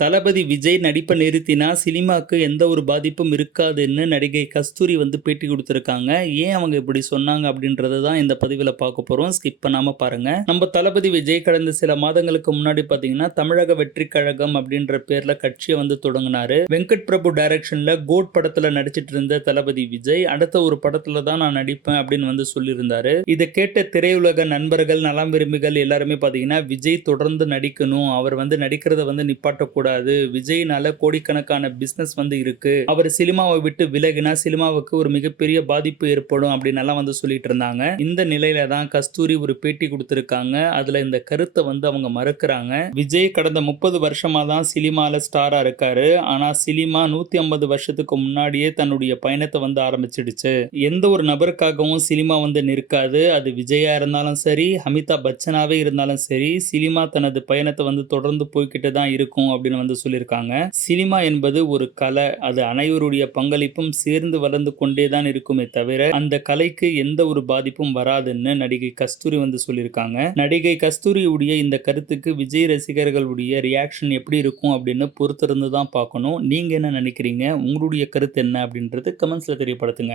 தளபதி விஜய் நடிப்பை நிறுத்தினா சினிமாக்கு எந்த ஒரு பாதிப்பும் இருக்காதுன்னு நடிகை கஸ்தூரி வந்து பேட்டி கொடுத்துருக்காங்க. ஏன் அவங்க இப்படி சொன்னாங்க அப்படின்றத தான் இந்த பதிவில் பார்க்க போகிறோம் ஸ்கிப் பண்ணாமல் பாருங்க. நம்ம தளபதி விஜய் கடந்த சில மாதங்களுக்கு முன்னாடி பார்த்தீங்கன்னா தமிழக வெற்றி கழகம் அப்படின்ற பேரில் கட்சியை வந்து தொடங்கினாரு. வெங்கட் பிரபு டைரக்ஷனில் கோட் படத்தில் நடிச்சிட்டு இருந்த தளபதி விஜய் அடுத்த ஒரு படத்தில் தான் நான் நடிப்பேன் அப்படின்னு வந்து சொல்லியிருந்தாரு. இதை கேட்ட திரையுலக நண்பர்கள் நலம் விரும்பிகள் எல்லாருமே பார்த்தீங்கன்னா விஜய் தொடர்ந்து நடிக்கணும். அவர் வந்து நடிக்கிறத வந்து நிப்பாட்டக்கூடாது விஜய்னால கோடிக்கணக்கான பிசினஸ் வந்து இருக்கு. அவர் சினிமாவை விட்டு விலகினா சினிமாவுக்கு ஒரு மிகப்பெரிய பாதிப்பு ஏற்படும் அப்படின்னு எல்லாம் வந்து சொல்லிட்டு இருந்தாங்க. இந்த நிலையில தான் கஸ்தூரி ஒரு பேட்டி கொடுத்திருக்காங்க. அதுல இந்த கருத்தை வந்து அவங்க மறுக்கிறாங்க. விஜய் கடந்த முப்பது வருஷமா தான் சினிமால ஸ்டாரா இருக்காரு. ஆனா சினிமா நூத்தி ஐம்பது வருஷத்துக்கு முன்னாடியே தன்னுடைய பயணத்தை வந்து ஆரம்பிச்சிடுச்சு. எந்த ஒரு நபருக்காகவும் சினிமா வந்து நிற்காது. அது விஜயா இருந்தாலும் சரி அமிதாப் பச்சனாவே இருந்தாலும் சரி சினிமா தனது பயணத்தை வந்து தொடர்ந்து போய்கிட்டு தான் இருக்கும் அப்படின்னு வந்து சொல்லியிருக்காங்க. சினிமா என்பது ஒரு கலை. அது அனைவருடைய பங்களிப்பும் சேர்ந்து வளர்ந்து கொண்டே தான் இருக்குமே தவிர அந்த கலைக்கு எந்த ஒரு பாதிப்பும் வராதுன்னு நடிகை கஸ்தூரி வந்து சொல்லியிருக்காங்க. நடிகை கஸ்தூரியுடைய இந்த கருத்துக்கு விஜய் ரசிகர்களுடைய ரியாக்ஷன் எப்படி இருக்கும் அப்படின்னு பொறுத்திருந்து தான் பார்க்கணும். நீங்கள் என்ன நினைக்கிறீங்க? உங்களுடைய கருத்து என்ன அப்படின்றது கமெண்ட்ஸில் தெரியப்படுத்துங்க.